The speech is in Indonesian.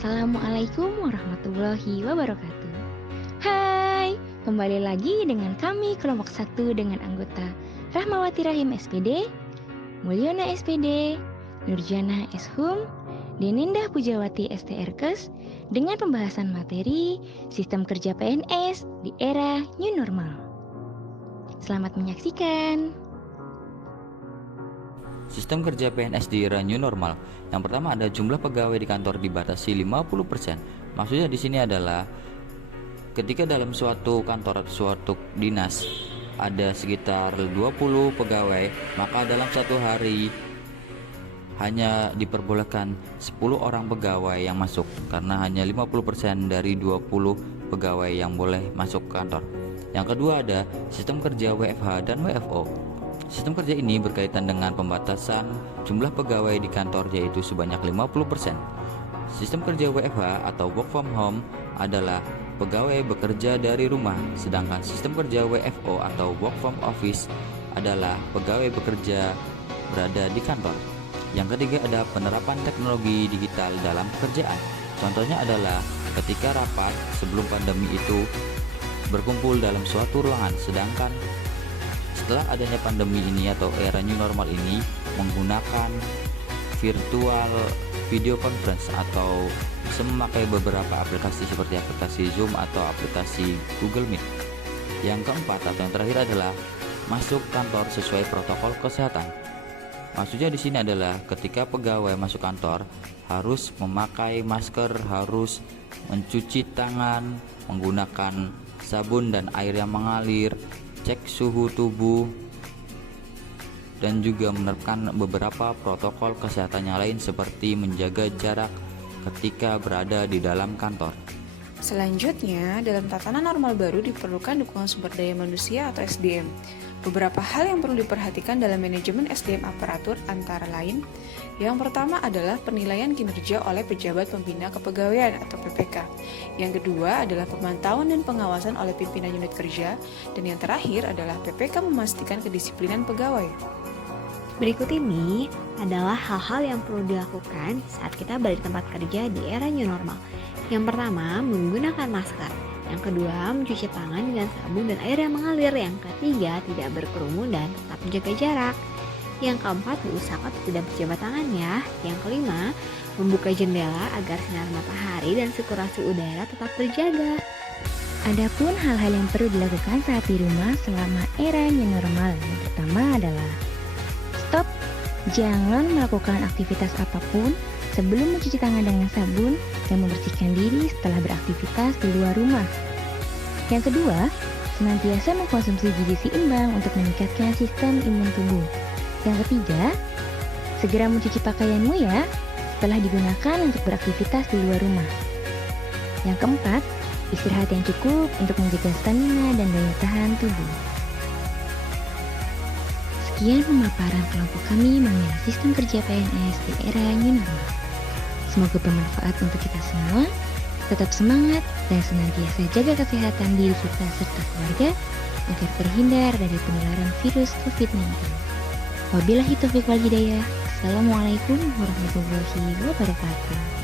Assalamualaikum warahmatullahi wabarakatuh. Hai, kembali lagi dengan kami kelompok 1 dengan anggota Rahmawati Rahim SPD, Mulyana SPD, Nurjana Eshum, Denindah Pujawati STRKes dengan pembahasan materi Sistem Kerja PNS di era New Normal. Selamat menyaksikan. Sistem kerja PNS di era new normal. Yang pertama ada jumlah pegawai di kantor dibatasi 50%. Maksudnya di sini adalah ketika dalam suatu kantor atau suatu dinas ada sekitar 20 pegawai, maka dalam satu hari hanya diperbolehkan 10 orang pegawai yang masuk karena hanya 50% dari 20 pegawai yang boleh masuk kantor. Yang kedua ada sistem kerja WFH dan WFO. Sistem kerja ini berkaitan dengan pembatasan jumlah pegawai di kantor yaitu sebanyak 50%. Sistem kerja WFH atau work from home adalah pegawai bekerja dari rumah, sedangkan sistem kerja WFO atau work from office adalah pegawai bekerja berada di kantor. Yang ketiga ada penerapan teknologi digital dalam pekerjaan. Contohnya adalah ketika rapat sebelum pandemi itu berkumpul dalam suatu ruangan, sedangkan setelah adanya pandemi ini atau era new normal ini menggunakan virtual video conference atau bisa memakai beberapa aplikasi seperti aplikasi Zoom atau aplikasi Google Meet. Yang keempat atau yang terakhir adalah masuk kantor sesuai protokol kesehatan. Maksudnya di sini adalah ketika pegawai masuk kantor harus memakai masker, harus mencuci tangan, menggunakan sabun dan air yang mengalir, cek suhu tubuh, dan juga menerapkan beberapa protokol kesehatan yang lain seperti menjaga jarak ketika berada di dalam kantor. Selanjutnya, dalam tatanan normal baru diperlukan dukungan sumber daya manusia atau SDM. Beberapa hal yang perlu diperhatikan dalam manajemen SDM aparatur antara lain, yang pertama adalah penilaian kinerja oleh pejabat pembina kepegawaian atau PPK. Yang kedua adalah pemantauan dan pengawasan oleh pimpinan unit kerja, dan yang terakhir adalah PPK memastikan kedisiplinan pegawai. Berikut ini adalah hal-hal yang perlu dilakukan saat kita berada di tempat kerja di era new normal. Yang pertama, menggunakan masker. Yang kedua, mencuci tangan dengan sabun dan air yang mengalir. Yang ketiga, tidak berkerumun dan tetap menjaga jarak. Yang keempat, diusahakan tidak berjabat tangan ya. Yang kelima, membuka jendela agar sinar matahari dan sirkulasi udara tetap terjaga. Adapun hal-hal yang perlu dilakukan saat di rumah selama era new normal, yang pertama adalah stop, jangan melakukan aktivitas apapun sebelum mencuci tangan dengan sabun dan membersihkan diri setelah beraktivitas di luar rumah. Yang kedua, senantiasa mengkonsumsi gizi seimbang untuk meningkatkan sistem imun tubuh. Yang ketiga, segera mencuci pakaianmu ya setelah digunakan untuk beraktivitas di luar rumah. Yang keempat, istirahat yang cukup untuk menjaga stamina dan daya tahan tubuh. Sekian pemaparan kelompok kami mengenai sistem kerja PNS di era new normal. Semoga bermanfaat untuk kita semua. Tetap semangat dan senantiasa jaga kesehatan diri kita serta keluarga agar terhindar dari penularan virus COVID-19. Wabillahi taufiq wal hidayah. Assalamualaikum warahmatullahi wabarakatuh.